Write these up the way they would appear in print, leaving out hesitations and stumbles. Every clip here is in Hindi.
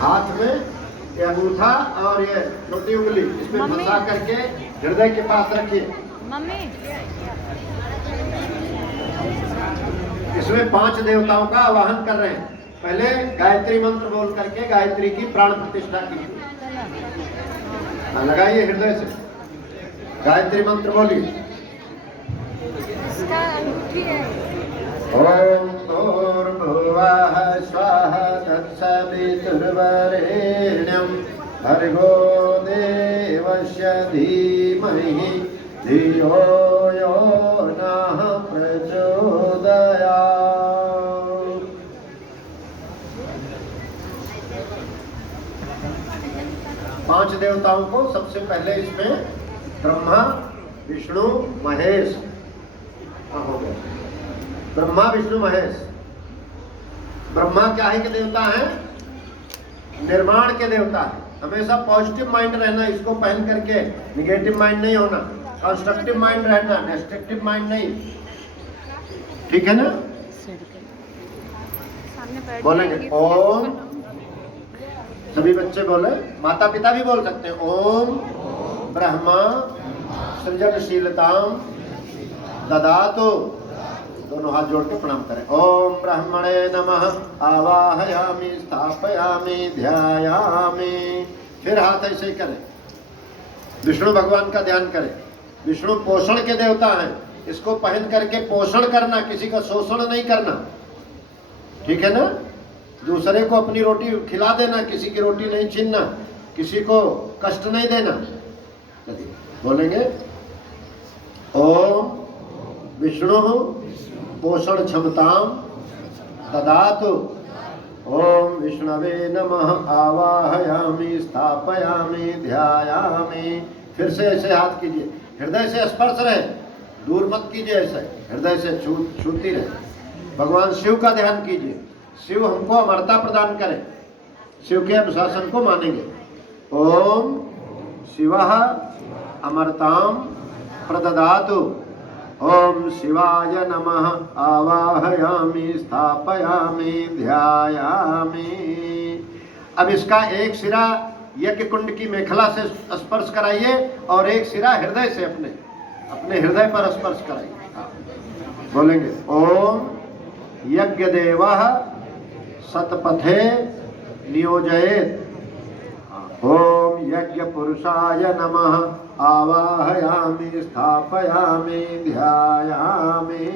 हाथ में ये अंगूठा और ये छोटी उंगली इसमें फंसा करके हृदय के पास रखिए। मम्मी इसमें 5 देवताओं का आवाहन कर रहे हैं। पहले गायत्री मंत्र बोल करके गायत्री की प्राण प्रतिष्ठा कीजिए। लगाइए हृदय से गायत्री मंत्र बोलिए। इसका अंगूठी है। ओम भूर्भुवः स्वः तत्सवितुर्वरेण्यं भर्गो देवस्य धीमहि धियो यो नः प्रचोदयात्। 5 देवताओं को सबसे पहले इसमें ब्रह्मा विष्णु महेश हो गया। ब्रह्मा विष्णु महेश। ब्रह्मा क्या है के देवता हैं? निर्माण के देवता है। हमेशा पॉजिटिव माइंड रहना, इसको पहन करके निगेटिव माइंड नहीं होना, कंस्ट्रक्टिव माइंड रहना, डिस्ट्रक्टिव माइंड नहीं। ठीक है ना? बोलेंगे ओम, सभी बच्चे बोले, माता पिता भी बोल सकते हैं। ओम ब्रह्मा सृजनशीलताम ददातु। दोनों हाथ जोड़ के प्रणाम करें। ओम ब्रह्मणे नमः आवाहयामि स्थापयामि ध्यायामि। फिर हाथ ऐसे ही करें। विष्णु भगवान का ध्यान करें। विष्णु पोषण के देवता हैं। इसको पहन करके पोषण करना, किसी का शोषण नहीं करना। ठीक है ना? दूसरे को अपनी रोटी खिला देना, किसी की रोटी नहीं छीनना, किसी को कष्ट नहीं देना। बोलेंगे ओम विष्णु पोषण क्षमताम ददातु। ओम विष्णवे नमः आवाहयामि स्थापयामि ध्यायामि। फिर से ऐसे हाथ कीजिए, हृदय से स्पर्श रहे, दूर मत कीजिए, ऐसे हृदय से छूती रहे। भगवान शिव का ध्यान कीजिए। शिव हमको अमरता प्रदान करें, शिव के अनुशासन को मानेंगे। ओम शिवः अमरताम प्रददातु। ओम शिवाय नमः आवाहयामि स्थापयामि ध्यायामि। अब इसका एक सिरा यज्ञ कुंड की मेखला से स्पर्श कराइए और एक सिरा हृदय से अपने हृदय पर स्पर्श कराइए। बोलेंगे ओम यज्ञ देवः सतपथे नियोजयेत्। ओम यज्ञ पुरुषाय नमः आवाहयामि स्थापयामि ध्यायामि।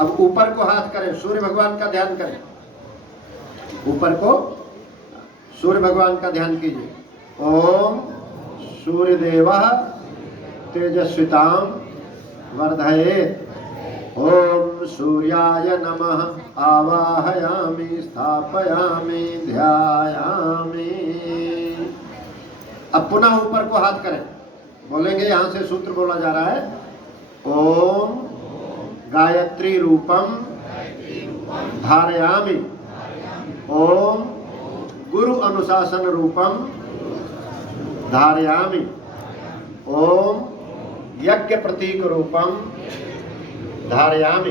अब ऊपर को हाथ करें, सूर्य भगवान का ध्यान करें। ऊपर को सूर्य भगवान का ध्यान कीजिए। ओम सूर्यदेवः तेजस्वितां वर्धयेत्। ओम सूर्याय नमः आवाहयामि स्थापयामि ध्यायामि। अब पुनः ऊपर को हाथ करें। बोलेंगे, यहां से सूत्र बोला जा रहा है। ओम गायत्री रूपम धारयामि। ओम गुरु अनुशासन रूपम धारयामि। ओम यज्ञ प्रतीक रूपम धारयामि।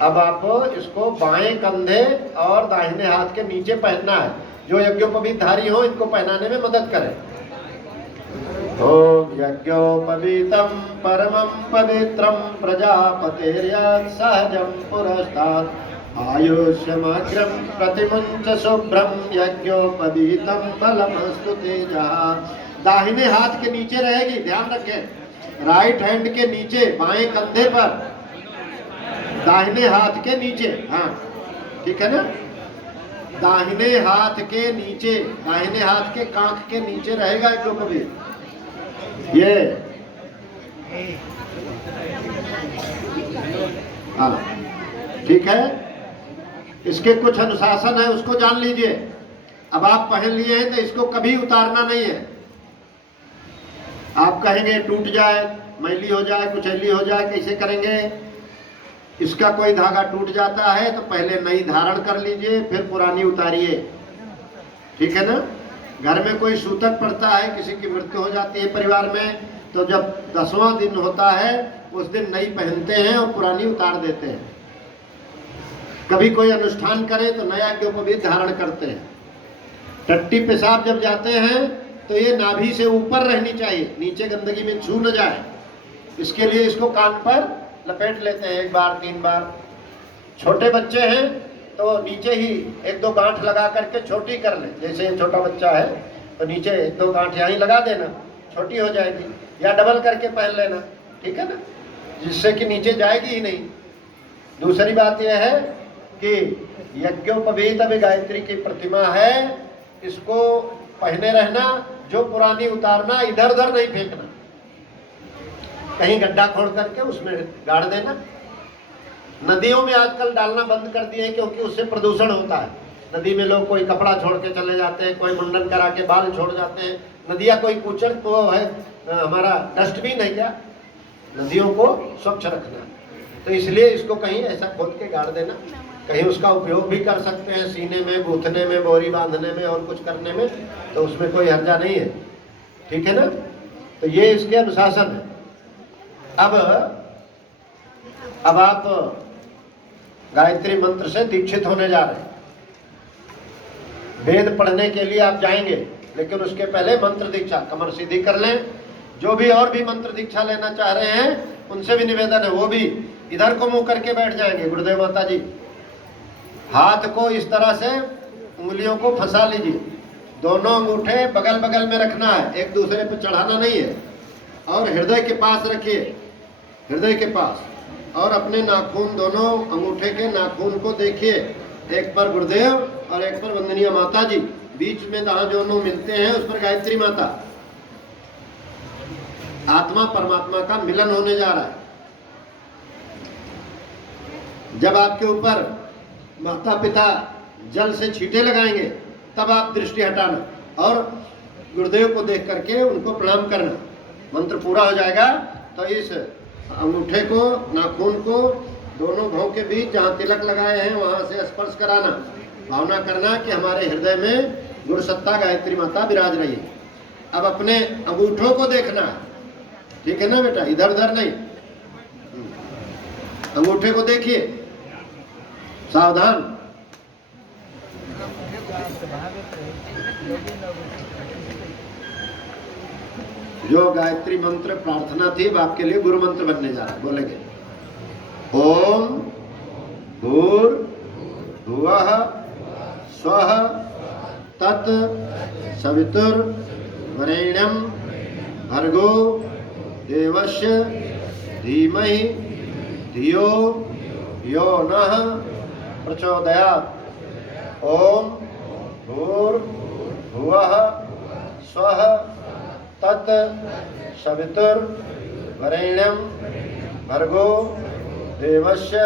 अब आप इसको बाएं कंधे और दाहिने हाथ के नीचे पहनना है। जो यज्ञोपवीतधारी हो इनको पहनाने में मदद करें। ओम यज्ञोपवीतम परमं पवित्रं प्रजापतेर्यत् सहजं पुरस्तात् आयुष्यमग्रं प्रतिमुञ्च शुभ्रं यज्ञोपवीतं फलमस्तु तेजः। दाहिने हाथ के नीचे रहेगी, ध्यान रखें। राइट हैंड के नीचे, बाएं कंधे पर, दाहिने हाथ के नीचे। हाँ ठीक है ना? दाहिने हाथ के नीचे, दाहिने हाथ के कांख के नीचे रहेगा यज्ञोपवीत। ये हाँ ठीक है। इसके कुछ अनुशासन है, उसको जान लीजिए। अब आप पहन लिए हैं तो इसको कभी उतारना नहीं है। आप कहेंगे टूट जाए, मैली हो जाए, कुचैली हो जाए, कैसे करेंगे? इसका कोई धागा टूट जाता है तो पहले नई धारण कर लीजिए, फिर पुरानी उतारिए। ठीक है ना? घर में कोई सूतक पड़ता है, किसी की मृत्यु हो जाती है परिवार में, तो जब 10वां दिन होता है उस दिन नई पहनते हैं और पुरानी उतार देते हैं। कभी कोई अनुष्ठान करे तो नयाज्ञोपवीत धारण करते हैं। टट्टी पेशाब जब जाते हैं तो ये नाभि से ऊपर रहनी चाहिए, नीचे गंदगी में छू न जाए। इसके लिए इसको कान पर लपेट लेते हैं 1 बार 3 बार। छोटे बच्चे हैं तो नीचे ही 1-2 गांठ लगा करके छोटी कर ले। जैसे छोटा बच्चा है तो नीचे 1-2 गांठ यहाँ ही लगा देना, छोटी हो जाएगी, या डबल करके पहन लेना, ठीक है ना, जिससे कि नीचे जाएगी ही नहीं। दूसरी बात यह है कि यज्ञोपवीत अभी गायत्री की प्रतिमा है, इसको पहने रहना, जो पुरानी उतारना, इधर उधर नहीं फेंकना, कहीं गड्ढा खोद करके उसमें गाड़ देना। नदियों में आजकल डालना बंद कर दिए क्योंकि उससे प्रदूषण होता है। नदी में लोग कोई कपड़ा छोड़ के चले जाते हैं, कोई मुंडन करा के बाल छोड़ जाते हैं। नदियाँ कोई कूचड़ तो है, हमारा डस्टबिन है क्या? नदियों को स्वच्छ रखना, तो इसलिए इसको कहीं ऐसा खोद के गाड़ देना। कहीं उसका उपयोग भी कर सकते हैं, सीने में, गूंथने में, बोरी बांधने में और कुछ करने में, तो उसमें कोई हर्जा नहीं है, ठीक है ना। तो ये इसके अनुशासन है। अब आप गायत्री मंत्र से दीक्षित होने जा रहे हैं। वेद पढ़ने के लिए आप जाएंगे, लेकिन उसके पहले मंत्र दीक्षा, कमर सीधी कर लें। जो भी और भी मंत्र दीक्षा लेना चाह रहे हैं उनसे भी निवेदन है, वो भी इधर को मुंह करके बैठ जाएंगे। गुरुदेव माता जी, हाथ को इस तरह से उंगलियों को फंसा लीजिए, दोनों अंगूठे बगल बगल में रखना है, एक दूसरे पर चढ़ाना नहीं है, और हृदय के पास रखिए, हृदय के पास, और अपने नाखून, दोनों अंगूठे के नाखून को देखिए, एक पर गुरुदेव और एक पर वंदनीय माता जी, बीच में जहाँ दोनों मिलते हैं उस पर गायत्री माता। आत्मा परमात्मा का मिलन होने जा रहा है। जब आपके ऊपर माता पिता जल से छींटे लगाएंगे तब आप दृष्टि हटाना और गुरुदेव को देख करके उनको प्रणाम करना। मंत्र पूरा हो जाएगा तो इस अंगूठे को, नाखून को दोनों भौं के बीच जहाँ तिलक लगाए हैं वहाँ से स्पर्श कराना, भावना करना कि हमारे हृदय में गुरु सत्ता गायत्री माता विराज रही है। अब अपने अंगूठों को देखना, ठीक है ना बेटा, इधर उधर नहीं। अंगूठे को देखिए, सावधान। जो गायत्री मंत्र प्रार्थना थी वो आपके लिए गुरु मंत्र बनने जा रहा है। बोलेंगे ओम भूर्भुवः स्वः तत् सवितुर्वरेण्यं भर्गो देवस्य धीमहि धियो यो नः प्रचोदयात्। ओम भूर्भुवः स्वः तत् सवितुर्वरेण्यं भर्गो देवस्य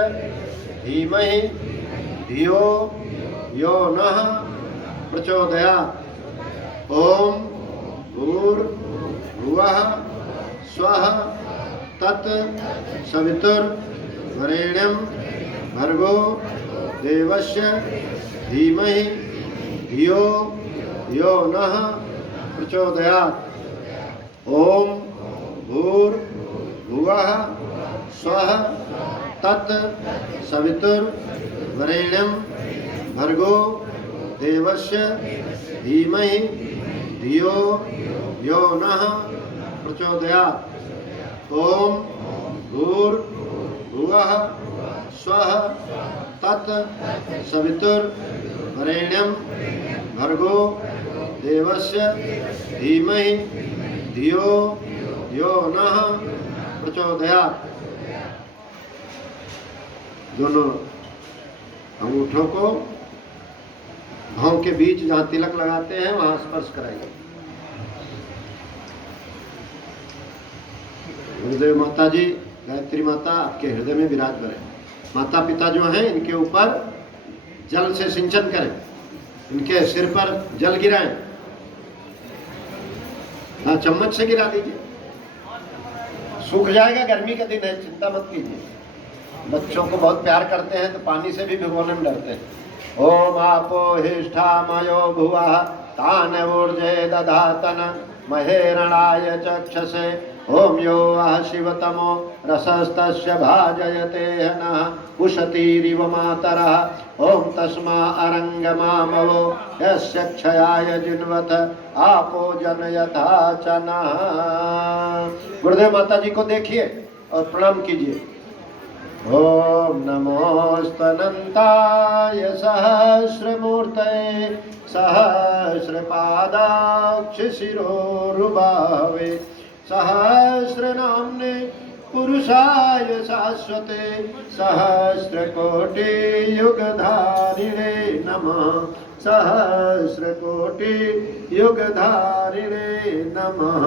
धीमहि धियो यो नः प्रचोदयात्। ओम भूर्भुवः स्वः तत् सवितुर्वरेण्यं भर्गो देवस्य धीमहि धियो यो नः प्रचोदयात्। ओम भूर्भुवः स्वः तत् सवितुर्वरेण्यं भर्गो देवस्य धीमहि धियो यो नः प्रचोदयात्। ओम भूर्भुवः स्वः तत् सवितुर्वरेण्यं भर्गो देवस्य धीमहि धियो यो नः प्रचोदयात्। दोनों अंगूठों को भौं के बीच जहाँ तिलक लगाते हैं वहाँ स्पर्श कराइए। गुरुदेव माता जी, गायत्री माता आपके हृदय में विराज करें। माता पिता जो हैं इनके ऊपर जल से सिंचन करें, इनके सिर पर जल गिराएं। हाँ, चम्मच से गिरा दीजिए, सूख जाएगा, गर्मी का दिन है, चिंता मत कीजिए। बच्चों को बहुत प्यार करते हैं तो पानी से भी भिगोने में डरते हैं। ओम आपो हिष्ठामयो भुवः तान ऊर्जे दधातन महेरणाय चक्षसे ओम यो वः शिवतमो रसस्तस्य भाजयते नः उशतीरिव मातरः ओम तस्मा अरंगमामवो यस्य क्षयाय जिन्वथ आपो जनयथा च नः। गुरुदेव माता जी को देखिए और प्रणाम कीजिए। ओम नमोस्तनंताय सहस्रमूर्तये सहस्रपादाक्षशिरोरुबावे सहस्रनाम्ने पुरुषाय शाश्वते सहस्रकोटियुगधारिणे नमः सहस्रकोटियुगधारिणे नमः।